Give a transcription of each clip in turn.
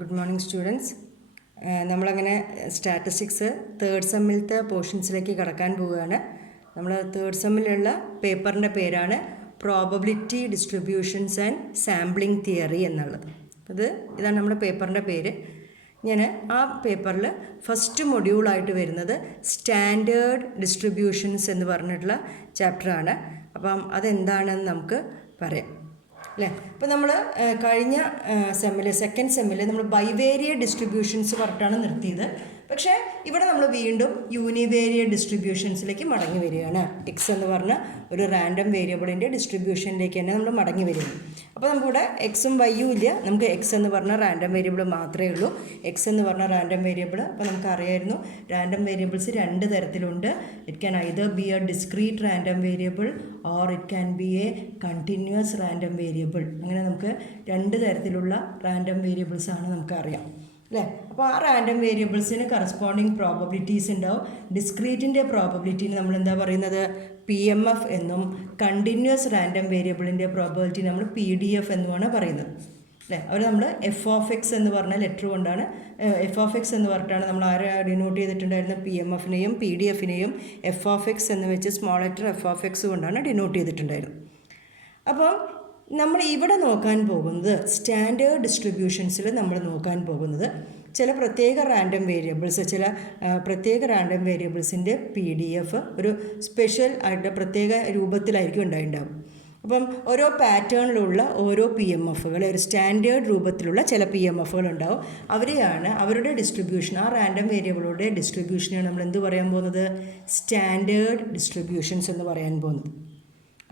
Good morning, students. നമ്മളങ്ങനെ statistics third സെമ്മിലത്തെ പോർഷൻസിലേക്ക് കടക്കാൻ പോവുകയാണ്. നമ്മൾ തേർഡ് സെമ്മിലുള്ള പേപ്പറിൻ്റെ പേരാണ് probability distributions and sampling theory എന്നുള്ളത്. ഇതാണ് നമ്മുടെ പേപ്പറിൻ്റെ പേര്. ഞാൻ ആ പേപ്പറിൽ ഫസ്റ്റ് മൊഡ്യൂളായിട്ട് വരുന്നത് സ്റ്റാൻഡേർഡ് ഡിസ്ട്രിബ്യൂഷൻസ് എന്ന് പറഞ്ഞിട്ടുള്ള ചാപ്റ്ററാണ്. അപ്പം അതെന്താണെന്ന് നമുക്ക് പറയാം അല്ലേ. അപ്പോൾ നമ്മൾ കഴിഞ്ഞ സെക്കൻഡ് സെമ്മിൽ നമ്മൾ ബൈവേരിയഡ് ഡിസ്ട്രിബ്യൂഷൻസ് പറഞ്ഞിട്ടാണ് നിർത്തിയത്. പക്ഷേ ഇവിടെ നമ്മൾ വീണ്ടും യൂണിവേരിയഡ് ഡിസ്ട്രിബ്യൂഷൻസിലേക്ക് മടങ്ങി വരികയാണ്. എക്സ് എന്ന് പറഞ്ഞ ഒരു റാൻഡം വേരിയബിളിൻ്റെ ഡിസ്ട്രിബ്യൂഷനിലേക്ക് തന്നെ നമ്മൾ മടങ്ങി വരികയാണ്. അപ്പോൾ നമുക്കിവിടെ എക്സും വൈയും ഇല്ല, നമുക്ക് എക്സ് എന്ന് പറഞ്ഞ റാൻഡം വേരിയബിൾ മാത്രമേ ഉള്ളൂ. എക്സ് എന്ന് പറഞ്ഞ റാൻഡം വേരിയബിൾ അപ്പോൾ നമുക്കറിയായിരുന്നു റാൻഡം വേരിയബിൾസ് രണ്ട് തരത്തിലുണ്ട്. It can either B A discrete random variable or it can be A continuous random variable. അങ്ങനെ നമുക്ക് രണ്ട് തരത്തിലുള്ള റാൻഡം വേരിയബിൾസാണ് നമുക്കറിയാം അല്ലേ. അപ്പോൾ ആ റാൻഡം വേരിയബിൾസിന് കറസ്പോണ്ടിങ് പ്രോബബിലിറ്റീസ് ഉണ്ടാവും. ഡിസ്ക്രീറ്റിൻ്റെ പ്രോബബിലിറ്റിന് നമ്മൾ എന്താ പറയുന്നത് PMF എന്നും കണ്ടിന്യൂസ് റാൻഡം വേരിയബിളിൻ്റെ പ്രോബബിലിറ്റി നമ്മൾ PDF എന്നുമാണ് പറയുന്നത് അല്ലേ. അവർ നമ്മൾ f(x) എന്ന് പറഞ്ഞ ലെറ്റർ കൊണ്ടാണ് f(x) എന്ന് പറഞ്ഞിട്ടാണ് നമ്മൾ ആരെ ഡിനോട്ട് ചെയ്തിട്ടുണ്ടായിരുന്നത് PMFനെയും PDFനെയും f(x) എന്ന് വെച്ച് സ്മോൾ ലെറ്റർ f(x) കൊണ്ടാണ് ഡിനോട്ട് ചെയ്തിട്ടുണ്ടായിരുന്നത്. അപ്പം നമ്മൾ ഇവിടെ നോക്കാൻ പോകുന്നത് സ്റ്റാൻഡേർഡ് ഡിസ്ട്രിബ്യൂഷൻസിൽ നമ്മൾ നോക്കാൻ പോകുന്നത് ചില പ്രത്യേക റാൻഡം വേരിയബിൾസ്, ചില പ്രത്യേക റാൻഡം വേരിയബിൾസിൻ്റെ PDF ഒരു സ്പെഷ്യൽ ആയിട്ട് പ്രത്യേക രൂപത്തിലായിരിക്കും ഉണ്ടായിട്ടുണ്ടാവും. അപ്പം ഓരോ പാറ്റേണിലുള്ള ഓരോ PMFകൾ, ഒരു സ്റ്റാൻഡേർഡ് രൂപത്തിലുള്ള ചില PMFകൾ ഉണ്ടാവും. അവരുടെ ഡിസ്ട്രിബ്യൂഷൻ, ആ റാൻഡം വേരിയബിളുടെ ഡിസ്ട്രിബ്യൂഷനാണ് നമ്മൾ എന്ത് പറയാൻ പോകുന്നത് സ്റ്റാൻഡേർഡ് ഡിസ്ട്രിബ്യൂഷൻസ് എന്ന് പറയാൻ പോകുന്നത്.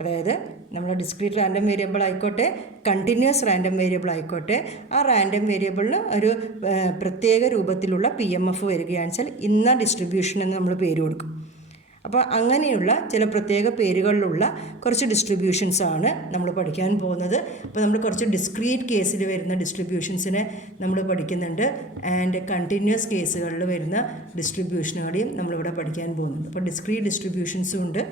അതായത് നമ്മൾ ഡിസ്ക്രീറ്റ് റാൻഡം വേരിയബിൾ ആയിക്കോട്ടെ കണ്ടിന്യൂസ് റാൻഡം വേരിയബിൾ ആയിക്കോട്ടെ, ആ റാൻഡം വേരിയബിളിന് ഒരു പ്രത്യേക രൂപത്തിലുള്ള PMF വരികയാണെന്ന് വെച്ചാൽ ഇന്ന ഡിസ്ട്രിബ്യൂഷൻ എന്ന് നമ്മൾ പേര് കൊടുക്കും. അപ്പോൾ അങ്ങനെയുള്ള ചില പ്രത്യേക പേരുകളിലുള്ള കുറച്ച് ഡിസ്ട്രിബ്യൂഷൻസാണ് നമ്മൾ പഠിക്കാൻ പോകുന്നത്. അപ്പോൾ നമ്മൾ കുറച്ച് ഡിസ്ക്രീറ്റ് കേസിൽ വരുന്ന ഡിസ്ട്രിബ്യൂഷൻസിനെ നമ്മൾ പഠിക്കുന്നുണ്ട്. ആൻഡ് കണ്ടിന്യൂസ് കേസുകളിൽ വരുന്ന ഡിസ്ട്രിബ്യൂഷനുകളെയും നമ്മളിവിടെ പഠിക്കാൻ പോകുന്നുണ്ട്. അപ്പോൾ ഡിസ്ക്രീറ്റ് ഡിസ്ട്രിബ്യൂഷൻസും ഉണ്ട്,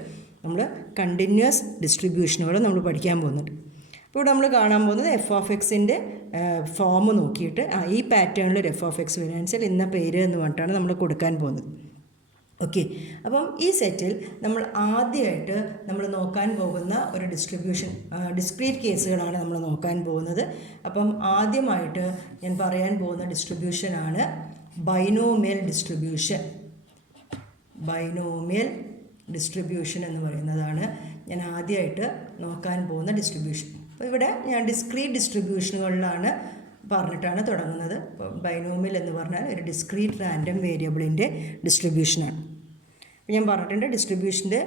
നമ്മൾ കണ്ടിന്യൂസ് ഡിസ്ട്രിബ്യൂഷനുകൾ നമ്മൾ പഠിക്കാൻ പോകുന്നുണ്ട്. അപ്പോൾ ഇവിടെ നമ്മൾ കാണാൻ പോകുന്നത് f(x)ൻ്റെ ഫോം നോക്കിയിട്ട് ഈ പാറ്റേണിൽ ഒരു f(x) വരികയാണെന്ന് വെച്ചാൽ ഇന്ന പേര് എന്ന് പറഞ്ഞിട്ടാണ് നമ്മൾ കൊടുക്കാൻ പോകുന്നത്. ഓക്കെ, അപ്പം ഈ സെറ്റിൽ നമ്മൾ ആദ്യമായിട്ട് നമ്മൾ നോക്കാൻ പോകുന്ന ഒരു ഡിസ്ക്രീറ്റ് കേസുകളാണ് നമ്മൾ നോക്കാൻ പോകുന്നത്. അപ്പം ആദ്യമായിട്ട് ഞാൻ പറയാൻ പോകുന്ന ഡിസ്ട്രിബ്യൂഷനാണ് ബൈനോമിയൽ ഡിസ്ട്രിബ്യൂഷൻ. ബൈനോമിയൽ ഡിസ്ട്രിബ്യൂഷൻ എന്ന് പറയുന്നതാണ് ഞാൻ ആദ്യമായിട്ട് നോക്കാൻ പോകുന്ന ഡിസ്ട്രിബ്യൂഷൻ. അപ്പോൾ ഇവിടെ ഞാൻ ഡിസ്ക്രീറ്റ് ഡിസ്ട്രിബ്യൂഷനുകളിലാണ് പറഞ്ഞിട്ടാണ് തുടങ്ങുന്നത്. അപ്പോൾ ബൈനോമിയൽ എന്ന് പറഞ്ഞാൽ ഒരു ഡിസ്ക്രീറ്റ് റാൻഡം വേരിയബിളിൻ്റെ ഡിസ്ട്രിബ്യൂഷനാണ്. അപ്പോൾ ഞാൻ പറഞ്ഞിട്ടുണ്ട് ഡിസ്ട്രിബ്യൂഷൻ്റെ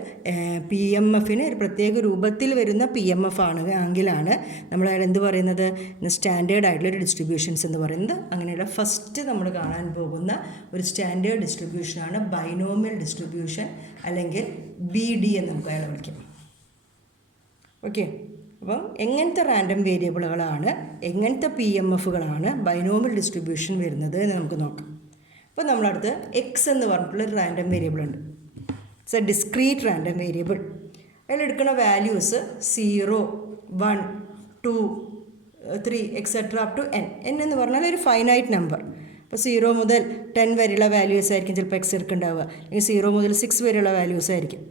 PMFന് ഒരു പ്രത്യേക രൂപത്തിൽ വരുന്ന PMF എങ്കിലാണ് നമ്മൾ എന്ത് പറയുന്നത് സ്റ്റാൻഡേർഡ് ആയിട്ടുള്ളൊരു ഡിസ്ട്രിബ്യൂഷൻസ് എന്ന് പറയുന്നത്. അങ്ങനെയുള്ള ഫസ്റ്റ് നമ്മൾ കാണാൻ പോകുന്ന ഒരു സ്റ്റാൻഡേർഡ് ഡിസ്ട്രിബ്യൂഷനാണ് ബൈനോമിയൽ ഡിസ്ട്രിബ്യൂഷൻ, അല്ലെങ്കിൽ BD എന്ന് നമുക്ക് അയാളെ വിളിക്കാം. ഓക്കെ, അപ്പം എങ്ങനത്തെ റാൻഡം വേരിയബിളുകളാണ്, എങ്ങനത്തെ PMFകളാണ് ബൈനോമിയൽ ഡിസ്ട്രിബ്യൂഷൻ വരുന്നത് എന്ന് നമുക്ക് നോക്കാം. അപ്പോൾ നമ്മളടുത്ത് എക്സ് എന്ന് പറഞ്ഞിട്ടുള്ളൊരു റാൻഡം വേരിയബിൾ ഉണ്ട്. It's a discrete random variable. അതിലെടുക്കുന്ന values 0, 1, 2, 3 etcetera up to n എന്ന് പറഞ്ഞാൽ ഒരു ഫൈനൈറ്റ് നമ്പർ. അപ്പോൾ 0 മുതൽ 10 വരെയുള്ള വാല്യൂസ് ആയിരിക്കും ചിലപ്പോൾ എക്സ് എടുക്കുന്നുണ്ടാവുക, അല്ലെങ്കിൽ 0 മുതൽ 6 വരെയുള്ള വാല്യൂസ് ആയിരിക്കും.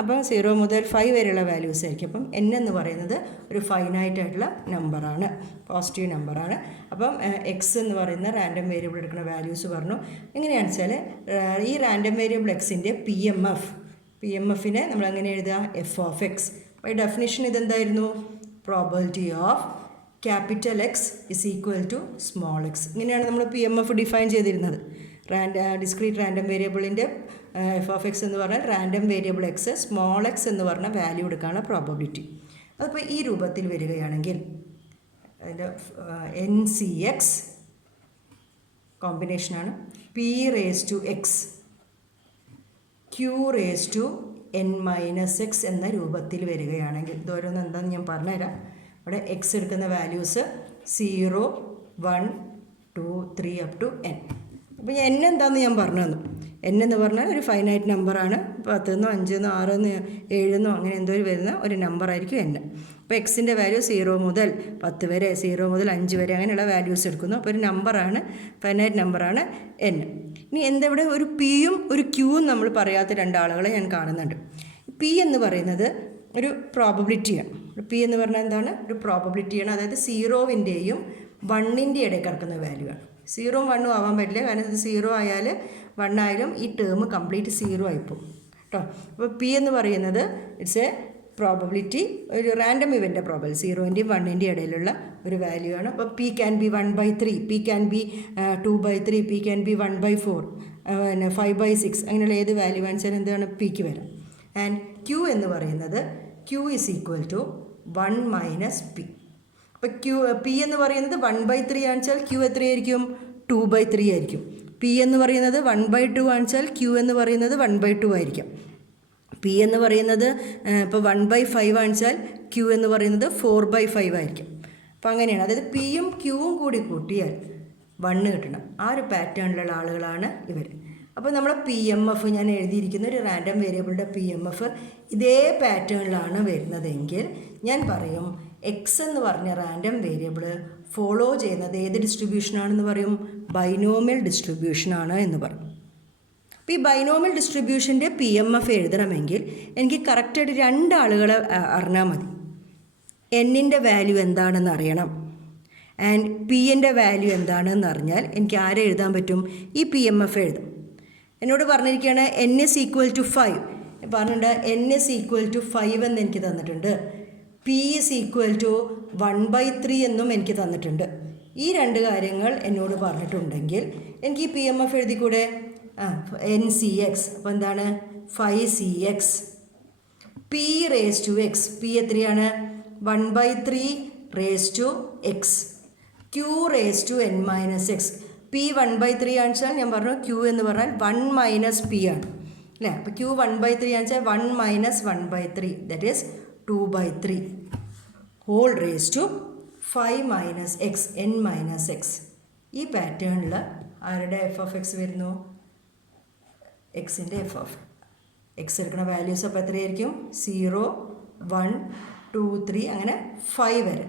അപ്പം 0 മുതൽ 5 വരെയുള്ള വാല്യൂസ് ആയിരിക്കും. അപ്പം n എന്ന് പറയുന്നത് ഒരു ഫൈനൈറ്റ് ആയിട്ടുള്ള നമ്പറാണ്, പോസിറ്റീവ് നമ്പറാണ്. അപ്പം എക്സ് എന്ന് പറയുന്ന റാൻഡം വേരിയബിൾ എടുക്കുന്ന വാല്യൂസ് പറഞ്ഞു. എങ്ങനെയാണെന്ന് വെച്ചാൽ ഈ റാൻഡം വേരിയബിൾ എക്സിൻ്റെ PMFനെ നമ്മൾ എങ്ങനെ എഴുതുക f(x). ബൈ ഡെഫിനിഷൻ ഇതെന്തായിരുന്നു probability of capital X is equal to small x. ഇങ്ങനെയാണ് നമ്മൾ PMF ഡിഫൈൻ ചെയ്തിരുന്നത്. ഡിസ്ക്രീറ്റ് റാൻഡം വേരിയബിളിൻ്റെ f(x) എന്ന് പറഞ്ഞാൽ random variable X small x എന്ന് പറഞ്ഞ വാല്യൂ എടുക്കാനുള്ള പ്രോബബിലിറ്റി. അതിപ്പോൾ ഈ രൂപത്തിൽ വരികയാണെങ്കിൽ അതിൻ്റെ NCX കോമ്പിനേഷനാണ് P(x) Q(n-x) എന്ന രൂപത്തിൽ വരികയാണെങ്കിൽ ഇതോരോന്ന് എന്താണെന്ന് ഞാൻ പറഞ്ഞുതരാം. അവിടെ എക്സ് എടുക്കുന്ന വാല്യൂസ് 0, 1, 2, 3 അപ് ടു n. അപ്പോൾ n എന്താണെന്ന് ഞാൻ പറഞ്ഞു തന്നു. എൻ എന്ന് പറഞ്ഞാൽ ഒരു ഫൈനൈറ്റ് നമ്പറാണ്. 10 എന്നോ 5 എന്നോ 6 എന്നോ 7 എന്നോ അങ്ങനെ എന്തോ വരുന്ന ഒരു നമ്പറായിരിക്കും എൻ. അപ്പോൾ എക്സിൻ്റെ വാല്യൂ 0 മുതൽ 10 വരെ, 0 മുതൽ 5 വരെ അങ്ങനെയുള്ള വാല്യൂസ് എടുക്കുന്നു. അപ്പോൾ ഒരു നമ്പറാണ്, ഫൈനൈറ്റ് നമ്പറാണ് എൻ. ഇനി എന്തെവിടെ ഒരു പിയും ഒരു ക്യൂവും നമ്മൾ പറയാത്ത രണ്ടാളുകളെ ഞാൻ കാണുന്നുണ്ട്. പി എന്ന് പറയുന്നത് ഒരു പ്രോബബിലിറ്റിയാണ്. പി എന്ന് പറഞ്ഞാൽ എന്താണ്? ഒരു പ്രോബബിലിറ്റിയാണ്. അതായത് 0-ൻ്റെയും 1-ൻ്റെയും ഇടയിൽ കിടക്കുന്ന വാല്യൂ ആണ്. 0 1 ആവാൻ പറ്റില്ല, കാരണം ഇത് 0 ആയാൽ 1 ആയാലും ഈ ടേം കംപ്ലീറ്റ് 0 ആയിപ്പോവും കേട്ടോ. അപ്പോൾ പി എന്ന് പറയുന്നത് ഇറ്റ്സ് എ പ്രോബബിലിറ്റി, ഒരു റാൻഡം ഇവൻ്റ് പ്രോബബിൾ 0-ൻ്റെയും 1-ൻ്റെയും ഇടയിലുള്ള ഒരു വാല്യൂ ആണ്. അപ്പോൾ P can be 1/3, P can be 2/3, P can be 1/4, 5/6 അങ്ങനെയുള്ള ഏത് വാല്യൂ ആണെച്ചാലും എന്താണ് പിക്ക് വരാം. ആൻഡ് ക്യൂ എന്ന് പറയുന്നത് Q is equal to 1 minus P. അപ്പോൾ പി എന്ന് പറയുന്നത് 1/3 ആണെച്ചാൽ ക്യൂ എത്രയായിരിക്കും? 2/3 ആയിരിക്കും. പി എന്ന് പറയുന്നത് 1/2 ആണെച്ചാൽ ക്യൂ എന്ന് പറയുന്നത് 1/2 ആയിരിക്കും. പി എന്ന് പറയുന്നത് ഇപ്പോൾ 1/5 ആണെച്ചാൽ ക്യൂ എന്ന് പറയുന്നത് 4/5 ആയിരിക്കും. അപ്പോൾ അങ്ങനെയാണ്. അതായത് പിയും ക്യൂവും കൂടി കൂട്ടിയാൽ 1 കിട്ടണം. ആ ഒരു പാറ്റേണിലുള്ള ആളുകളാണ് ഇവർ. അപ്പോൾ നമ്മൾ PMF ഞാൻ എഴുതിയിരിക്കുന്ന ഒരു റാൻഡം വേരിയബിളുടെ PMF ഇതേ പാറ്റേണിലാണ് വരുന്നതെങ്കിൽ ഞാൻ പറയും എക്സ് എന്ന് പറഞ്ഞ റാൻഡം വേരിയബിൾ ഫോളോ ചെയ്യുന്നത് ഏത് ഡിസ്ട്രിബ്യൂഷനാണെന്ന് പറയും? ബൈനോമിയൽ ഡിസ്ട്രിബ്യൂഷനാണ് എന്ന് പറയും. അപ്പോൾ ഈ ബൈനോമിയൽ ഡിസ്ട്രിബ്യൂഷൻ്റെ PMF എഴുതണമെങ്കിൽ എനിക്ക് കറക്റ്റായിട്ട് 2 ആളുകളെ അറിഞ്ഞാൽ മതി. എന്നിൻ്റെ വാല്യൂ എന്താണെന്ന് അറിയണം, ആൻഡ് പിൻ്റെ വാല്യൂ എന്താണെന്ന് അറിഞ്ഞാൽ എനിക്ക് ആരെ എഴുതാൻ പറ്റും? ഈ PMF എഴുതും. എന്നോട് പറഞ്ഞിരിക്കുകയാണ് n is equal to 5, പറഞ്ഞിട്ടുണ്ട് n is equal to 5 എന്ന് എനിക്ക് തന്നിട്ടുണ്ട്. p is equal to 1/3 എന്നും എനിക്ക് തന്നിട്ടുണ്ട്. ഈ 2 കാര്യങ്ങൾ എന്നോട് പറഞ്ഞിട്ടുണ്ടെങ്കിൽ എനിക്ക് ഈ PMF എഴുതിക്കൂടെ? NCX. അപ്പോൾ എന്താണ്? 5CX. p raised to x, p എത്രയാണ്? 1/3 raised to x. q raised to n minus x. p 1/3 ആണെച്ചാൽ ഞാൻ പറഞ്ഞു q എന്ന് പറഞ്ഞാൽ 1 മൈനസ് പി ആണ് അല്ലേ. അപ്പോൾ q 1/3 ആണെച്ചാൽ 1 minus 1/3 that is 2/3 whole raise to 5 minus x n minus x. ഈ പാറ്റേണിൽ ആരുടെ f(x) വരുന്നു? എക്സിൻ്റെ എക്സ് എടുക്കുന്ന വാല്യൂസ് അപ്പോൾ എത്രയായിരിക്കും? 0 1 2 3 അങ്ങനെ 5 വരെ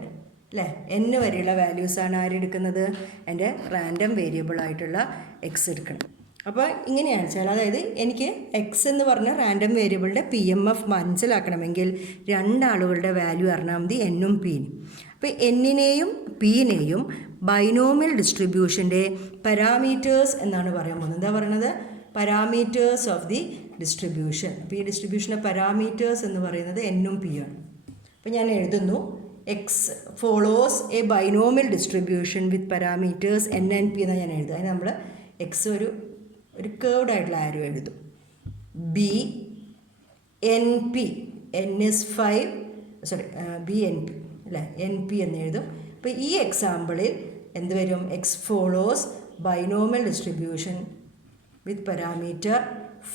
അല്ലേ. n വരെയുള്ള വാല്യൂസാണ് ആരെടുക്കുന്നത്? എൻ്റെ റാൻഡം വേരിയബിളായിട്ടുള്ള എക്സ് എടുക്കണം. അപ്പോൾ ഇങ്ങനെയാണ് വെച്ചാൽ, അതായത് എനിക്ക് എക്സ് എന്ന് പറഞ്ഞ റാൻഡം വേരിയബിളിൻ്റെ PMF മനസ്സിലാക്കണമെങ്കിൽ 2 ആളുകളുടെ വാല്യൂ അറിഞ്ഞാൽ മതി, എന്നും പിയും. അപ്പോൾ എന്നിനെയും പിന്നെയും ബൈനോമിയൽ ഡിസ്ട്രിബ്യൂഷൻ്റെ പാരാമീറ്റേഴ്സ് എന്നാണ് പറയാൻ പോകുന്നത്. എന്താ പറയുന്നത്? Parameters of the distribution. അപ്പോൾ ഈ ഡിസ്ട്രിബ്യൂഷൻ്റെ പാരാമീറ്റേഴ്സ് എന്ന് പറയുന്നത് എന്നും പിയാണ്. അപ്പോൾ ഞാൻ എഴുതുന്നു X follows A binomial distribution with parameters n and p എന്നാണ് ഞാൻ എഴുതുക. അതിന് നമ്മൾ എക്സ് ഒരു കേർവ്ഡ് ആയിട്ടുള്ള ആരോ എഴുതും. B N P, n is 5 BNP അല്ലേ, NP എന്ന് എഴുതും. അപ്പോൾ ഈ എക്സാമ്പിളിൽ എന്ത് വരും? എക്സ് ഫോളോസ് ബൈനോമിയൽ ഡിസ്ട്രിബ്യൂഷൻ വിത്ത് പാരാമീറ്റർ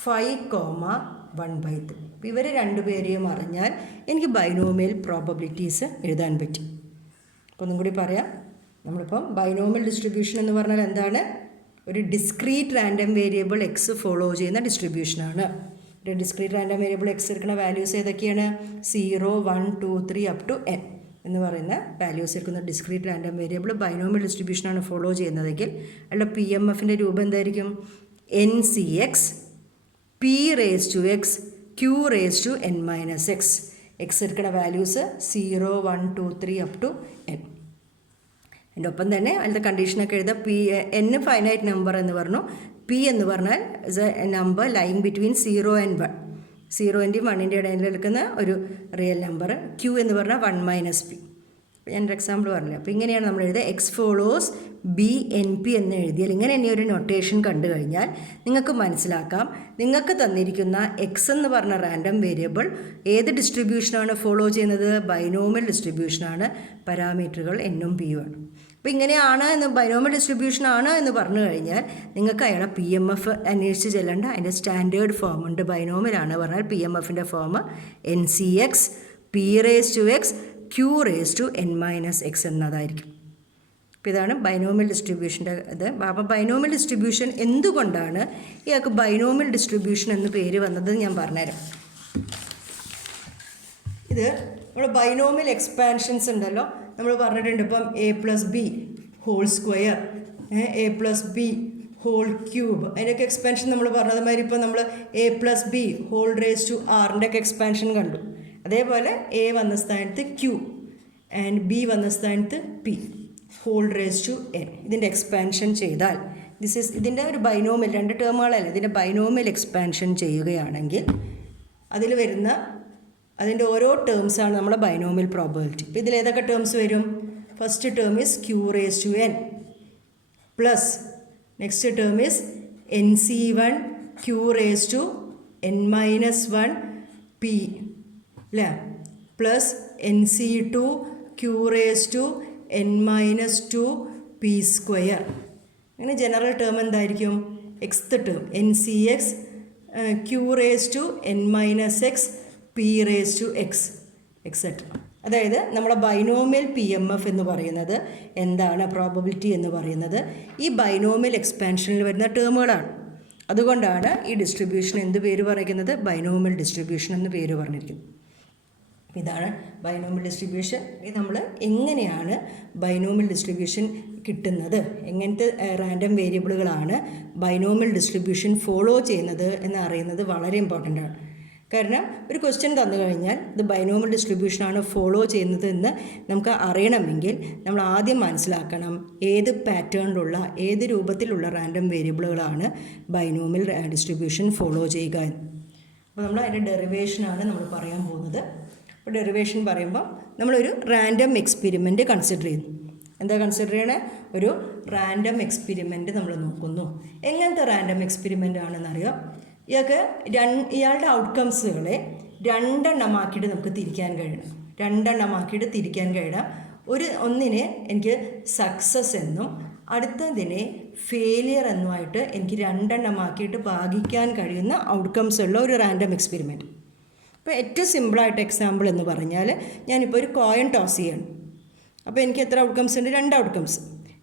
5,1/3. അപ്പോൾ ഇവർ 2 പേരെയും അറിഞ്ഞാൽ എനിക്ക് ബൈനോമിയൽ പ്രോബബിലിറ്റീസ് എഴുതാൻ പറ്റും. അപ്പോൾ ഒന്നും കൂടി പറയാം. നമ്മളിപ്പം ബൈനോമിയൽ ഡിസ്ട്രിബ്യൂഷൻ എന്ന് പറഞ്ഞാൽ എന്താണ്? ഒരു discrete random variable X follow ചെയ്യുന്ന ഡിസ്ട്രിബ്യൂഷനാണ്. ഒരു ഡിസ്ക്രീറ്റ് റാൻഡം വേരിയബിൾ എക്സ് എടുക്കുന്ന വാല്യൂസ് ഏതൊക്കെയാണ്? 0 1 2 3 up to n എന്ന് പറയുന്ന വാല്യൂസ് എടുക്കുന്ന ഡിസ്ക്രീറ്റ് റാൻഡം വേരിയബിൾ ബൈനോമിയൽ ഡിസ്ട്രിബ്യൂഷനാണ് ഫോളോ ചെയ്യുന്നതെങ്കിൽ അയാളുടെ PMFൻ്റെ രൂപം എന്തായിരിക്കും? NCX p raised to x q raised to n minus x. X എടുക്കുന്ന വാല്യൂസ് 0 1 2 3 up to n. അതിൻ്റെ ഒപ്പം തന്നെ അതിൻ്റെ കണ്ടീഷനൊക്കെ എഴുതാം. n ഫൈനൈറ്റ് നമ്പർ എന്ന് പറഞ്ഞു. p എന്ന് പറഞ്ഞാൽ is A number lying between 0 and 1. 0-ൻ്റെയും 1-ൻ്റെയും ഇടയിൽ എടുക്കുന്ന ഒരു റിയൽ നമ്പർ. q എന്ന് പറഞ്ഞാൽ 1 മൈനസ് പി. അപ്പോൾ ഞാനൊരു എക്സാമ്പിൾ പറഞ്ഞില്ല. അപ്പോൾ ഇങ്ങനെയാണ് നമ്മൾ എഴുതുക. എക്സ് ഫോളോസ് BNP എന്ന് എഴുതിയാൽ ഇങ്ങനെ ഇനി ഒരു നൊട്ടേഷൻ കണ്ടു കഴിഞ്ഞാൽ നിങ്ങൾക്ക് മനസ്സിലാക്കാം, നിങ്ങൾക്ക് തന്നിരിക്കുന്ന എക്സ് എന്ന് പറഞ്ഞ റാൻഡം വേരിയബിൾ ഏത് ഡിസ്ട്രിബ്യൂഷനാണ് ഫോളോ ചെയ്യുന്നത്? ബൈനോമിയൽ ഡിസ്ട്രിബ്യൂഷനാണ്. പാരാമീറ്ററുകൾ എന്നും പിയും ആണ്. അപ്പോൾ ഇങ്ങനെയാണ് എന്ന് ബൈനോമിയൽ ഡിസ്ട്രിബ്യൂഷൻ ആണ് എന്ന് പറഞ്ഞു കഴിഞ്ഞാൽ നിങ്ങൾക്ക് അയാളെ PMF അന്വേഷിച്ച് ചെല്ലേണ്ട. അതിൻ്റെ സ്റ്റാൻഡേർഡ് ഫോം ഉണ്ട്. ബൈനോമിയലാണ് പറഞ്ഞാൽ PMFൻ്റെ form NCX p raised to x q raised to n minus x എന്നതായിരിക്കും. അപ്പോൾ ഇതാണ് ബൈനോമിയൽ ഡിസ്ട്രിബ്യൂഷൻ്റെ ഇത്. അപ്പോൾ ബൈനോമിയൽ ഡിസ്ട്രിബ്യൂഷൻ എന്തുകൊണ്ടാണ് ഇയാൾക്ക് ബൈനോമിയൽ ഡിസ്ട്രിബ്യൂഷൻ എന്ന് പേര് വന്നത് ഞാൻ പറഞ്ഞുതരാം. ഇത് നമ്മൾ ബൈനോമിയൽ എക്സ്പാൻഷൻസ് ഉണ്ടല്ലോ, നമ്മൾ പറഞ്ഞിട്ടുണ്ട്. ഇപ്പം a+b² a+b³ അതിൻ്റെയൊക്കെ എക്സ്പാൻഷൻ നമ്മൾ പറഞ്ഞതുമാതിരി ഇപ്പോൾ നമ്മൾ a+b⁻⁴ ഒക്കെ എക്സ്പാൻഷൻ കണ്ടു. അതേപോലെ a വന്ന സ്ഥാനത്ത് q ആൻഡ് b വന്ന സ്ഥാനത്ത് p⁻n ഇതിൻ്റെ എക്സ്പാൻഷൻ ചെയ്താൽ ഇതിൻ്റെ ഒരു ബൈനോമിയൽ, 2 ടേമുകളല്ല, ഇതിൻ്റെ ബൈനോമിയൽ എക്സ്പാൻഷൻ ചെയ്യുകയാണെങ്കിൽ അതിൽ വരുന്ന അതിൻ്റെ ഓരോ ടേംസാണ് നമ്മുടെ ബൈനോമിയൽ പ്രോബബിലിറ്റി. ഇപ്പോൾ ഇതിൽ ഏതൊക്കെ ടേംസ് വരും? First term is q⁻n plus next term is nc1 q⁻n−1 p അല്ലേ, പ്ലസ് nc2 q⁻n−2 p². അങ്ങനെ ജനറൽ ടേം എന്തായിരിക്കും? Xth term ncx q⁻n−x p⁻x etcetera. അതായത് നമ്മുടെ ബൈനോമിയൽ PMF എന്ന് പറയുന്നത് എന്താണ്, പ്രോബബിലിറ്റി എന്ന് പറയുന്നത് ഈ ബൈനോമിയൽ എക്സ്പാൻഷനിൽ വരുന്ന ടേമുകളാണ്. അതുകൊണ്ടാണ് ഈ ഡിസ്ട്രിബ്യൂഷൻ എന്ത് പേര് പറയുന്നത്? ബൈനോമിയൽ ഡിസ്ട്രിബ്യൂഷൻ എന്ന് പേര് പറഞ്ഞിരിക്കുന്നത്. ഇതാണ് ബൈനോമിയൽ ഡിസ്ട്രിബ്യൂഷൻ. ഇത് നമ്മൾ എങ്ങനെയാണ് ബൈനോമിയൽ ഡിസ്ട്രിബ്യൂഷൻ കിട്ടുന്നത്, എങ്ങനത്തെ റാൻഡം വേരിയബിളുകളാണ് ബൈനോമിയൽ ഡിസ്ട്രിബ്യൂഷൻ ഫോളോ ചെയ്യുന്നത് എന്ന് അറിയുന്നത് വളരെ ഇമ്പോർട്ടൻ്റ് ആണ്. കാരണം ഒരു ക്വസ്റ്റ്യൻ തന്നു കഴിഞ്ഞാൽ ഇത് ബൈനോമിയൽ ഡിസ്ട്രിബ്യൂഷനാണ് ഫോളോ ചെയ്യുന്നത് എന്ന് നമുക്ക് അറിയണമെങ്കിൽ നമ്മൾ ആദ്യം മനസ്സിലാക്കണം ഏത് പാറ്റേണിലുള്ള, ഏത് രൂപത്തിലുള്ള റാൻഡം വേരിയബിളുകളാണ് ബൈനോമിയൽ ഡിസ്ട്രിബ്യൂഷൻ ഫോളോ ചെയ്യുക എന്ന്. അപ്പോൾ നമ്മൾ അതിൻ്റെ ഡെറിവേഷനാണ് നമ്മൾ പറയാൻ പോകുന്നത്. അപ്പോൾ ഡെറിവേഷൻ പറയുമ്പോൾ നമ്മളൊരു റാൻഡം എക്സ്പെരിമെൻറ്റ് കൺസിഡർ ചെയ്യുന്നു. എന്താ കൺസിഡർ ചെയ്യണേ? ഒരു റാൻഡം എക്സ്പെരിമെൻറ്റ് നമ്മൾ നോക്കുന്നു. എങ്ങനത്തെ റാൻഡം എക്സ്പെരിമെൻ്റ് ആണെന്നറിയാം. ഇയാളുടെ ഔട്ട്കംസുകളെ 2 എണ്ണമാക്കിയിട്ട് നമുക്ക് തിരിക്കാൻ കഴിയണം. 2 എണ്ണമാക്കിയിട്ട് തിരിക്കാൻ കഴിയണം. ഒന്നിനെ എനിക്ക് സക്സസ് എന്നും അടുത്തതിനെ ഫെയിലിയർ എന്നുമായിട്ട് എനിക്ക് 2 എണ്ണമാക്കിയിട്ട് ഭാഗിക്കാൻ കഴിയുന്ന ഔട്ട്കംസ് ഉള്ള ഒരു റാൻഡം എക്സ്പെരിമെൻറ്റ്. ഇപ്പോൾ ഏറ്റവും സിമ്പിളായിട്ട് എക്സാമ്പിൾ എന്ന് പറഞ്ഞാൽ ഞാനിപ്പോൾ ഒരു കോയിൻ ടോസ് ചെയ്യണം. അപ്പോൾ എനിക്ക് എത്ര ഔട്ട്കംസ് ഉണ്ട്? 2 ഔട്ട്കംസ്.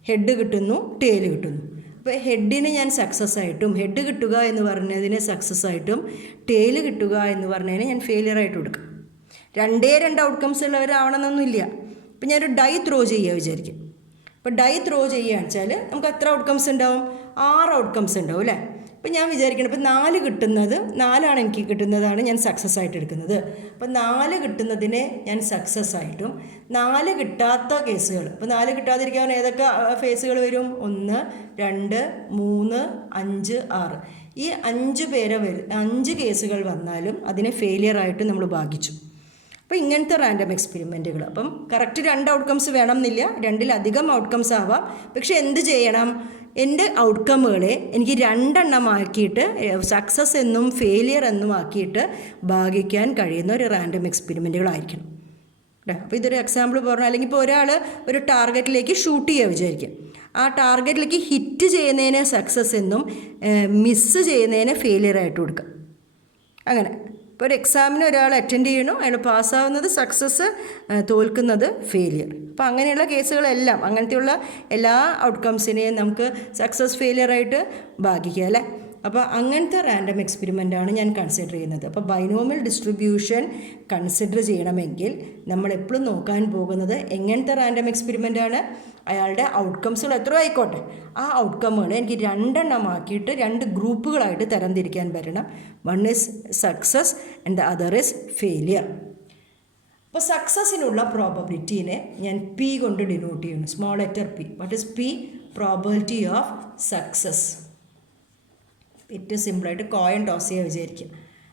ഹെഡ് കിട്ടുന്നു, ടെയിൽ കിട്ടുന്നു. അപ്പോൾ ഹെഡിന് ഞാൻ സക്സസ് ആയിട്ടും, ഹെഡ് കിട്ടുക എന്ന് പറഞ്ഞതിന് സക്സസ് ആയിട്ടും, ടെയിൽ കിട്ടുക എന്ന് പറഞ്ഞതിന് ഞാൻ ഫെയിലിയർ ആയിട്ട് കൊടുക്കും. 2 ഔട്ട്കംസ് ഉള്ളവരാവണമെന്നൊന്നുമില്ല. അപ്പോൾ ഞാനൊരു ഡൈ ത്രോ ചെയ്യുക വിചാരിക്കും. അപ്പോൾ ഡൈ ത്രോ ചെയ്യുകയാണെന്ന് വെച്ചാൽ നമുക്ക് എത്ര ഔട്ട്കംസ് ഉണ്ടാവും? 6 ഔട്ട്കംസ് ഉണ്ടാവും അല്ലേ. അപ്പോൾ ഞാൻ വിചാരിക്കണം ഇപ്പോൾ 4 കിട്ടുന്നത്, 4 എനിക്ക് കിട്ടുന്നതാണ് ഞാൻ സക്സസ് ആയിട്ട് എടുക്കുന്നത്. അപ്പോൾ 4 കിട്ടുന്നതിനെ ഞാൻ സക്സസ് ആയിട്ടും 4 കിട്ടാത്ത കേസുകൾ, ഇപ്പോൾ 4 കിട്ടാതിരിക്കാൻ ഏതൊക്കെ ഫേസുകൾ വരും? 1, 2, 3, 5, 6 ഈ 5 കേസുകൾ വന്നാലും അതിനെ ഫെയിലിയർ ആയിട്ട് നമ്മൾ ഭാഗിച്ചു. അപ്പോൾ ഇങ്ങനത്തെ റാൻഡം എക്സ്പെരിമെൻറ്റുകൾ. അപ്പം കറക്റ്റ് 2 ഔട്ട്കംസ് വേണമെന്നില്ല, 2-ലധികം ഔട്ട്കംസ് ആവാം. പക്ഷെ എന്ത് ചെയ്യണം? എൻ്റെ ഔട്ട്കമ്മുകളെ എനിക്ക് 2 എണ്ണമാക്കിയിട്ട് സക്സസ് എന്നും ഫെയിലിയർ എന്നും ആക്കിയിട്ട് ഭാഗിക്കാൻ കഴിയുന്ന ഒരു റാൻഡം എക്സ്പെരിമെൻറ്റുകളായിരിക്കണം. അപ്പോൾ ഇതൊരു എക്സാമ്പിൾ പറഞ്ഞാൽ, അല്ലെങ്കിൽ ഇപ്പോൾ ഒരാൾ ഒരു ടാർഗറ്റിലേക്ക് ഷൂട്ട് ചെയ്യുക വിചാരിക്കുക. ആ ടാർഗറ്റിലേക്ക് ഹിറ്റ് ചെയ്യുന്നതിന് സക്സസ് എന്നും മിസ്സ് ചെയ്യുന്നതിന് ഫെയിലിയർ ആയിട്ട് കൊടുക്കുക. അങ്ങനെ ഇപ്പോൾ ഒരു എക്സാമിന് ഒരാൾ അറ്റൻഡ് ചെയ്യണു, അയാൾ പാസ്സാവുന്നത് സക്സസ്, തോൽക്കുന്നത് ഫെയിലിയർ. അപ്പോൾ അങ്ങനെയുള്ള കേസുകളെല്ലാം, അങ്ങനത്തെയുള്ള എല്ലാ ഔട്ട്കംസിനെയും നമുക്ക് സക്സസ് ഫെയിലിയറായിട്ട് ഭാഗിക്കുക അല്ലേ. അപ്പോൾ അങ്ങനത്തെ റാൻഡം എക്സ്പെരിമെൻ്റാണ് ഞാൻ കൺസിഡർ ചെയ്യുന്നത്. അപ്പോൾ ബൈനോമിയൽ ഡിസ്ട്രിബ്യൂഷൻ കൺസിഡർ ചെയ്യണമെങ്കിൽ നമ്മൾ എപ്പോഴും നോക്കാൻ പോകുന്നത് എങ്ങനത്തെ റാൻഡം എക്സ്പെരിമെൻ്റാണ്? അയാളുടെ ഔട്ട്കംസുകൾ എത്ര ആയിക്കോട്ടെ, ആ ഔട്ട്കമ്മുകൾ എനിക്ക് 2 എണ്ണമാക്കിയിട്ട് 2 ഗ്രൂപ്പുകളായിട്ട് തരംതിരിക്കാൻ പറ്റണം. 1 is success and the other is failure. അപ്പോൾ സക്സസ്സിനുള്ള പ്രോബബിലിറ്റീനെ ഞാൻ P കൊണ്ട് ഡിനോട്ട് ചെയ്യുന്നു, small letter P. What is P? Probability of success. ഏറ്റവും സിമ്പിളായിട്ട് കോയിൻ ടോസ് ചെയ്യുക വിചാരിക്കുക.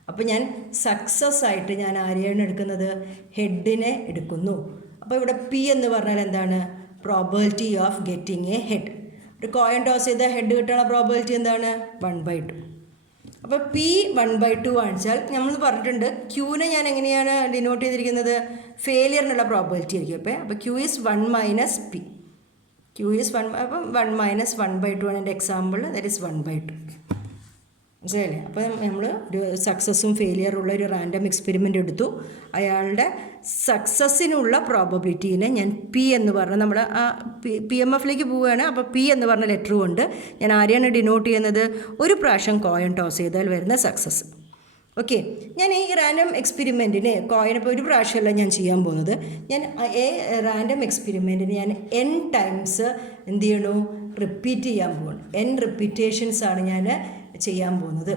അപ്പോൾ ഞാൻ സക്സസ് ആയിട്ട് ഞാൻ ആരെയാണ് എടുക്കുന്നത്? ഹെഡിനെ എടുക്കുന്നു. അപ്പോൾ ഇവിടെ P എന്ന് പറഞ്ഞാൽ എന്താണ്? Probability of getting A head. ഒരു കോയിൻ ടോസ് ചെയ്ത ഹെഡ് കിട്ടുന്ന പ്രോബബിലിറ്റി എന്താണ്? 1/2. അപ്പോൾ P 1/2 കാണിച്ചാൽ നമ്മൾ പറഞ്ഞിട്ടുണ്ട് ക്യൂനെ ഞാൻ എങ്ങനെയാണ് ഡിനോട്ട് ചെയ്തിരിക്കുന്നത്? ഫെയിലിയറിനുള്ള പ്രോബബിലിറ്റി ആയിരിക്കും. അപ്പോൾ Q is 1 - P. Q is 1, അപ്പം 1 - 1/2 ആണ് എൻ്റെ എക്സാമ്പിൾ. That is 1/2. മനസ്സിലായില്ലേ? അപ്പോൾ നമ്മൾ ഒരു സക്സസ്സും ഫെയിലിയറുള്ള ഒരു റാൻഡം എക്സ്പെരിമെൻ്റ് എടുത്തു. അയാളുടെ സക്സസ്സിനുള്ള പ്രോബബിലിറ്റീനെ ഞാൻ പി എന്ന് പറഞ്ഞ നമ്മൾ ആ PMFലേക്ക് പോവുകയാണ്. അപ്പോൾ പി എന്ന് പറഞ്ഞ ലെറ്റർ കൊണ്ട് ഞാൻ ആരെയാണ് ഡിനോട്ട് ചെയ്യുന്നത്? ഒരു പ്രാവശ്യം കോയിൻ ടോസ് ചെയ്താൽ വരുന്ന സക്സസ്. ഓക്കെ, ഞാൻ ഈ റാൻഡം എക്സ്പെരിമെൻറ്റിന് കോയിൻ ഇപ്പോൾ ഒരു പ്രാവശ്യമല്ല ഞാൻ ചെയ്യാൻ പോകുന്നത്. ഞാൻ റാൻഡം എക്സ്പെരിമെൻറ്റിന് ഞാൻ n ടൈംസ് എന്ത് ചെയ്യണു? റിപ്പീറ്റ് ചെയ്യാൻ പോകുന്നു. n റിപ്പീറ്റേഷൻസാണ് ഞാൻ ചെയ്യാൻ പോകുന്നത്.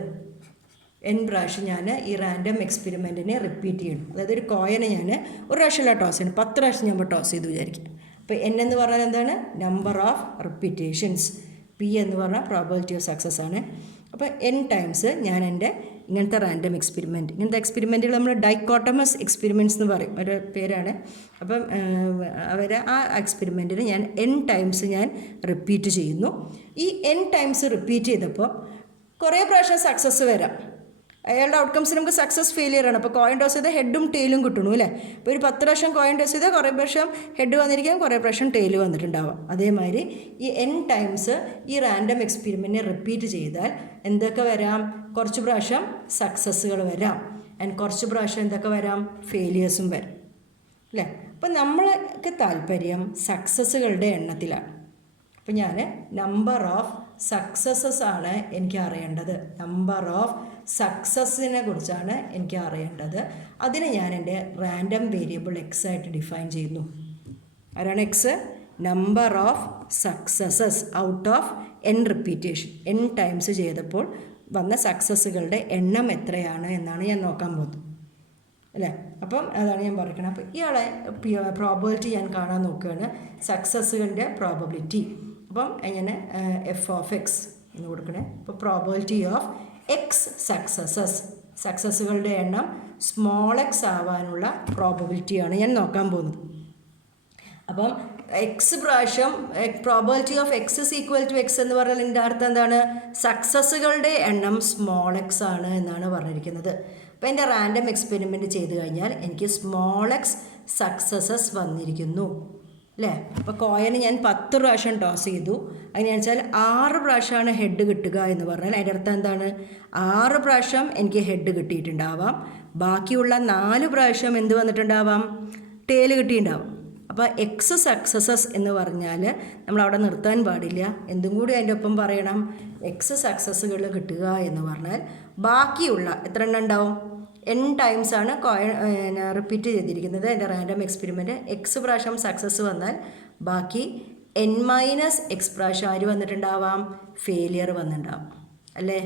n പ്രാവശ്യം ഞാൻ ഈ റാൻഡം എക്സ്പെരിമെൻറ്റിനെ റിപ്പീറ്റ് ചെയ്യണം. അതായത് ഒരു കോയിനെ ഞാൻ ഒരു പ്രാവശ്യമല്ല ടോസ് ചെയ്യണം, 10 പ്രാവശ്യം ഞാൻ ടോസ് ചെയ്ത് വിചാരിക്കും. അപ്പോൾ n എന്ന് പറഞ്ഞാൽ എന്താണ്? Number of repetitions. p എന്ന് പറഞ്ഞാൽ പ്രോബബിലിറ്റി ഓഫ് സക്സസ് ആണ്. അപ്പോൾ n ടൈംസ് ഞാൻ എൻ്റെ ഇങ്ങനത്തെ റാൻഡം എക്സ്പെരിമെൻറ്റ്, ഇങ്ങനത്തെ എക്സ്പെരിമെൻറ്റുകൾ നമ്മൾ ഡൈക്കോട്ടമസ് എക്സ്പെരിമെൻറ്റ്സ് എന്ന് പറയും, ഒരു പേരാണ്. അപ്പം അവർ ആ എക്സ്പെരിമെൻറ്റിന് ഞാൻ n ടൈംസ് ഞാൻ റിപ്പീറ്റ് ചെയ്യുന്നു. ഈ n ടൈംസ് റിപ്പീറ്റ് ചെയ്തപ്പോൾ കുറേ പ്രാവശ്യം സക്സസ് വരാം. അയാളുടെ ഔട്ട്കംസ് നമുക്ക് സക്സസ് ഫെയിലിയറാണ്. അപ്പോൾ കോയിൻ ടോസ് ചെയ്താൽ ഹെഡും ടെയിലും കിട്ടണു അല്ലേ? ഇപ്പോൾ ഒരു 10 പ്രാവശ്യം കോയിൻ ടോസ് ചെയ്താൽ കുറേ പ്രാവശ്യം ഹെഡ് വന്നിരിക്കാം, കുറേ പ്രാവശ്യം ടെയിൽ വന്നിട്ടുണ്ടാവാം. അതേമാതിരി ഈ n ടൈംസ് ഈ റാൻഡം എക്സ്പെരിമെൻറ്റിനെ റിപ്പീറ്റ് ചെയ്താൽ എന്തൊക്കെ വരാം? കുറച്ച് പ്രാവശ്യം സക്സസ്സുകൾ വരാം, ആൻഡ് കുറച്ച് പ്രാവശ്യം എന്തൊക്കെ വരാം? ഫെയിലിയേഴ്സും വരാം അല്ലേ? അപ്പം നമ്മൾക്ക് താല്പര്യം സക്സസ്സുകളുടെ എണ്ണത്തിലാണ്. അപ്പോൾ ഞാൻ നമ്പർ ഓഫ് സക്സസ്സസ് ആണ് എനിക്ക് അറിയേണ്ടത്. നമ്പർ ഓഫ് സക്സസ്സിനെ കുറിച്ചാണ് എനിക്ക് അറിയേണ്ടത്. അതിന് ഞാൻ എൻ്റെ റാൻഡം വേരിയബിൾ എക്സ് ആയിട്ട് ഡിഫൈൻ ചെയ്യുന്നു. ആരാണ് X? Number of successes out of n repetition. n times ചെയ്തപ്പോൾ വന്ന സക്സസ്സുകളുടെ എണ്ണം എത്രയാണ് എന്നാണ് ഞാൻ നോക്കാൻ പോകുന്നത് അല്ലേ? അപ്പം അതാണ് ഞാൻ പറയുന്നത്. അപ്പോൾ ഇയാളെ പ്രോബബിലിറ്റി ഞാൻ കാണാൻ നോക്കുകയാണ്, സക്സസ്സുകളുടെ പ്രോബബിലിറ്റി. അപ്പം അങ്ങനെ f(x) എന്ന് കൊടുക്കണേ. അപ്പോൾ പ്രോബബിലിറ്റി ഓഫ് എക്സ് സക്സസ്സുകളുടെ എണ്ണം സ്മോൾ എക്സ് ആവാനുള്ള പ്രോബബിലിറ്റിയാണ് ഞാൻ നോക്കാൻ പോകുന്നത്. അപ്പം എക്സ് പ്രാവശ്യം probability of x is equal to x എന്ന് പറഞ്ഞാൽ എൻ്റെ അർത്ഥം എന്താണ്? സക്സസ്സുകളുടെ എണ്ണം സ്മോൾ എക്സ് ആണ് എന്നാണ് പറഞ്ഞിരിക്കുന്നത്. അപ്പോൾ എൻ്റെ റാൻഡം എക്സ്പെരിമെൻറ്റ് ചെയ്ത് കഴിഞ്ഞാൽ എനിക്ക് സ്മോൾ എക്സ് സക്സസ്സസ് വന്നിരിക്കുന്നു അല്ലേ? അപ്പോൾ കോയിന് ഞാൻ 10 പ്രാവശ്യം ടോസ് ചെയ്തു. അതിന് വെച്ചാൽ 6 പ്രാവശ്യമാണ് ഹെഡ് കിട്ടുക എന്ന് പറഞ്ഞാൽ അതിൻ്റെ അർത്ഥം എന്താണ്? 6 പ്രാവശ്യം എനിക്ക് ഹെഡ് കിട്ടിയിട്ടുണ്ടാവാം, ബാക്കിയുള്ള 4 പ്രാവശ്യം എന്ത് വന്നിട്ടുണ്ടാവാം? ടെയിൽ കിട്ടിയിട്ടുണ്ടാവാം. അപ്പോൾ എക്സ് സക്സസസ് എന്ന് പറഞ്ഞാൽ നമ്മളവിടെ നിർത്താൻ പാടില്ല, എന്തും കൂടി അതിൻ്റെ ഒപ്പം പറയണം. എക്സ് സക്സസ്സുകൾ കിട്ടുക എന്ന് പറഞ്ഞാൽ ബാക്കിയുള്ള എത്ര എണ്ണം ഉണ്ടാവും? n ടൈംസാണ് റിപ്പീറ്റ് ചെയ്തിരിക്കുന്നത് എൻ്റെ റാൻഡം എക്സ്പെരിമെൻറ്റ്. എക്സ് പ്രാവശ്യം സക്സസ് വന്നാൽ ബാക്കി n-x പ്രാവശ്യം ആര് വന്നിട്ടുണ്ടാവാം? ഫെയിലിയർ വന്നിട്ടുണ്ടാവും അല്ലേ?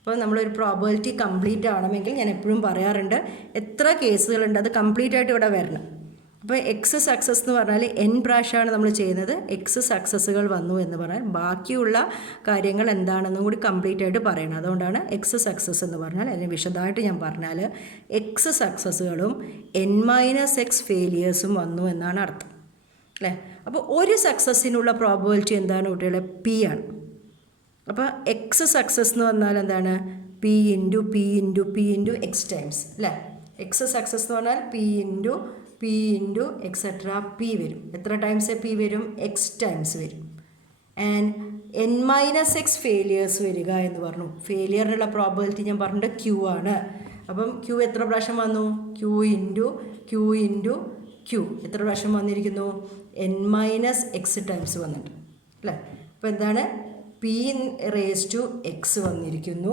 അപ്പോൾ നമ്മളൊരു പ്രോബബിലിറ്റി കംപ്ലീറ്റ് ആവണമെങ്കിൽ ഞാൻ എപ്പോഴും പറയാറുണ്ട്, എത്ര കേസുകളുണ്ട് അത് കംപ്ലീറ്റ് ആയിട്ട് ഇവിടെ വരണം. അപ്പോൾ എക്സ് സക്സസ് എന്ന് പറഞ്ഞാൽ n പ്രാവശ്യമാണ് നമ്മൾ ചെയ്യുന്നത്. എക്സ് സക്സസ്സുകൾ വന്നു എന്ന് പറഞ്ഞാൽ ബാക്കിയുള്ള കാര്യങ്ങൾ എന്താണെന്നും കൂടി കംപ്ലീറ്റ് ആയിട്ട് പറയണം. അതുകൊണ്ടാണ് എക്സ് സക്സസ് എന്ന് പറഞ്ഞാൽ. അതിന് വിശദമായിട്ട് ഞാൻ പറഞ്ഞാൽ എക്സ് സക്സസ്സുകളും n-x ഫെയിലിയേഴ്സും വന്നു എന്നാണ് അർത്ഥം അല്ലേ? അപ്പോൾ ഒരു സക്സസ്സിനുള്ള പ്രോബബിലിറ്റി എന്താണ് കുട്ടികളെ? p ആണ്. അപ്പോൾ എക്സ് സക്സസ് എന്ന് പറഞ്ഞാൽ എന്താണ്? p ഇൻറ്റു എക്സ് ടൈംസ് അല്ലേ? എക്സ് സക്സസ് എന്ന് പറഞ്ഞാൽ p ഇൻറ്റു എക്സെട്ര p വരും. എത്ര ടൈംസ് p വരും? x ടൈംസ് വരും. ആൻഡ് n-x ഫെയിലിയേഴ്സ് വരിക എന്ന് പറഞ്ഞു. ഫെയിലിയറിനുള്ള പ്രോബബിലിറ്റി ഞാൻ പറഞ്ഞിട്ട് q ആണ്. അപ്പം q എത്ര പ്രാവശ്യം വന്നു? q ഇൻറ്റു q എത്ര പ്രാവശ്യം വന്നിരിക്കുന്നു? n-x ടൈംസ് വന്നിട്ട് അല്ലേ? അപ്പോൾ എന്താണ്? p(x) വന്നിരിക്കുന്നു.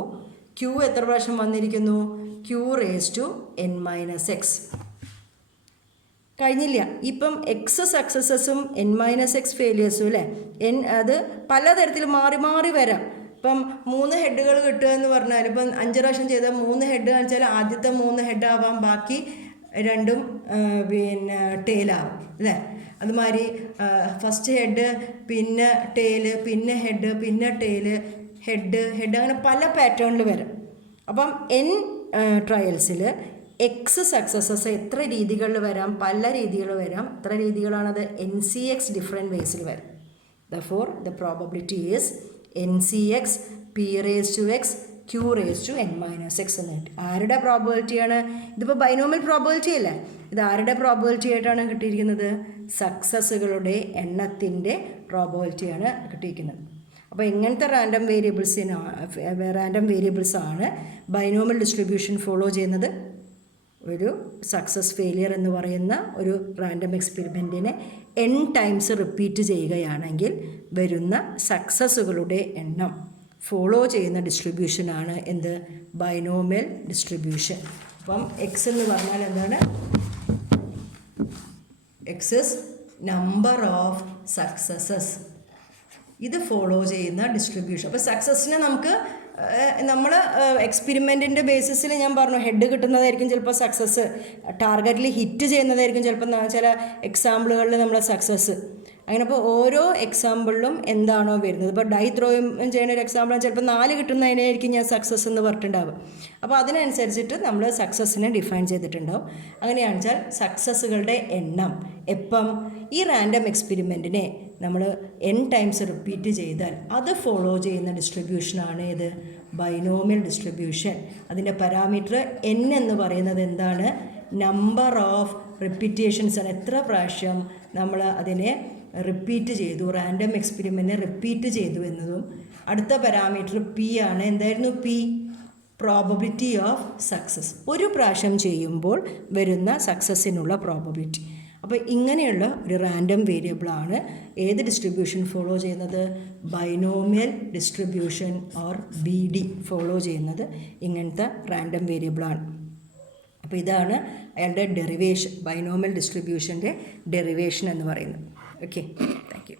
q എത്ര പ്രാവശ്യം വന്നിരിക്കുന്നു? q(n-x) കഴിഞ്ഞില്ല. ഇപ്പം എക്സ് സക്സസസും n-x ഫെയിലിയേഴ്സും അല്ലേ? അത് പലതരത്തിൽ മാറി മാറി വരാം. ഇപ്പം 3 ഹെഡുകൾ കിട്ടുക എന്ന് പറഞ്ഞാൽ ഇപ്പം 5 പ്രാവശ്യം ചെയ്താൽ 3 ഹെഡ് കാണിച്ചാൽ ആദ്യത്തെ 3 ഹെഡ് ആവാം, ബാക്കി 2 ടെയിലാവും അല്ലേ? അതുമാതിരി ഫസ്റ്റ് ഹെഡ്, പിന്നെ ടെയില്, പിന്നെ ഹെഡ്, പിന്നെ ടെയില്, ഹെഡ് അങ്ങനെ പല പാറ്റേണിൽ വരാം. അപ്പം n ട്രയൽസിൽ എക്സ് സക്സസസ് എത്ര രീതികളിൽ വരാം? പല രീതികൾ വരാം. എത്ര രീതികളാണത്? n-x ഡിഫറെൻറ്റ് വേസിൽ വരാം. Therefore the probability is n-x p(x) q(n-x) എന്നിട്ട് ആരുടെ പ്രോബബിലിറ്റിയാണ്? ഇതിപ്പോൾ ബൈനോമിയൽ പ്രോബബിലിറ്റി അല്ലേ? ഇത് ആരുടെ പ്രോബബിലിറ്റി ആയിട്ടാണ് കിട്ടിയിരിക്കുന്നത്? സക്സസ്സുകളുടെ എണ്ണത്തിൻ്റെ പ്രോബബിലിറ്റിയാണ് കിട്ടിയിരിക്കുന്നത്. അപ്പോൾ ഇങ്ങനത്തെ റാൻഡം വേരിയബിൾസ് ആണ് ബൈനോമിയൽ ഡിസ്ട്രിബ്യൂഷൻ ഫോളോ ചെയ്യുന്നത്. ഒരു സക്സസ് ഫെയിലിയർ എന്ന് പറയുന്ന ഒരു റാൻഡം എക്സ്പെരിമെൻറ്റിനെ n ടൈംസ് റിപ്പീറ്റ് ചെയ്യുകയാണെങ്കിൽ വരുന്ന സക്സസ്സുകളുടെ എണ്ണം ഫോളോ ചെയ്യുന്ന ഡിസ്ട്രിബ്യൂഷനാണ് എന്ത്? Binomial distribution. അപ്പം എക്സ് എന്ന് പറഞ്ഞാൽ എന്താണ്? X is number of successes. ഇത് ഫോളോ ചെയ്യുന്ന ഡിസ്ട്രിബ്യൂഷൻ. അപ്പോൾ സക്സസ്സിനെ നമുക്ക് നമ്മൾ എക്സ്പെരിമെൻറ്റിൻ്റെ ബേസിസിൽ ഞാൻ പറഞ്ഞു ഹെഡ് കിട്ടുന്നതായിരിക്കും ചിലപ്പോൾ സക്സസ്, ടാർഗറ്റിൽ ഹിറ്റ് ചെയ്യുന്നതായിരിക്കും ചിലപ്പോൾ ചില എക്സാമ്പിളുകളിൽ നമ്മളെ സക്സസ്. അങ്ങനെ അപ്പോൾ ഓരോ എക്സാമ്പിളിലും എന്താണോ വരുന്നത്, ഇപ്പോൾ ഡൈ ത്രോ ചെയ്യുന്ന ഒരു എക്സാമ്പിൾ ചിലപ്പോൾ 4 കിട്ടുന്നതിനായിരിക്കും ഞാൻ സക്സസ് എന്ന് പറഞ്ഞിട്ടുണ്ടാവുക. അപ്പോൾ അതിനനുസരിച്ചിട്ട് നമ്മൾ സക്സസ്സിനെ ഡിഫൈൻ ചെയ്തിട്ടുണ്ടാവും. അങ്ങനെയാണെന്ന് വെച്ചാൽ സക്സസ്സുകളുടെ എണ്ണം എപ്പം ഈ റാൻഡം എക്സ്പെരിമെൻറ്റിനെ നമ്മൾ n ടൈംസ് റിപ്പീറ്റ് ചെയ്താൽ അത് ഫോളോ ചെയ്യുന്ന ഡിസ്ട്രിബ്യൂഷനാണ് ഇത് ബൈനോമിയൽ ഡിസ്ട്രിബ്യൂഷൻ. അതിൻ്റെ പാരാമീറ്റർ n എന്ന് പറയുന്നത് എന്താണ്? നമ്പർ ഓഫ് റിപ്പീറ്റേഷൻസ് ആണ്. എത്ര പ്രാവശ്യം നമ്മൾ അതിനെ റിപ്പീറ്റ് ചെയ്തു, റാൻഡം എക്സ്പെരിമെൻറ്റിനെ റിപ്പീറ്റ് ചെയ്തു എന്നതും. അടുത്ത പാരാമീറ്റർ p ആണ്. എന്തായിരുന്നു p? Probability of success. ഒരു പ്രാവശ്യം ചെയ്യുമ്പോൾ വരുന്ന സക്സസ്സിനുള്ള പ്രോബബിലിറ്റി. അപ്പോൾ ഇങ്ങനെയുള്ള ഒരു റാൻഡം വേരിയബിളാണ് ഏത് ഡിസ്ട്രിബ്യൂഷൻ ഫോളോ ചെയ്യുന്നത്? Binomial distribution or BD follow ചെയ്യുന്നത് ഇങ്ങനത്തെ റാൻഡം വേരിയബിളാണ്. അപ്പോൾ ഇതാണ് അയാളുടെ ഡെറിവേഷൻ, ബൈനോമിയൽ ഡിസ്ട്രിബ്യൂഷൻ്റെ ഡെറിവേഷൻ എന്ന് പറയുന്നത്. Okay, thank you.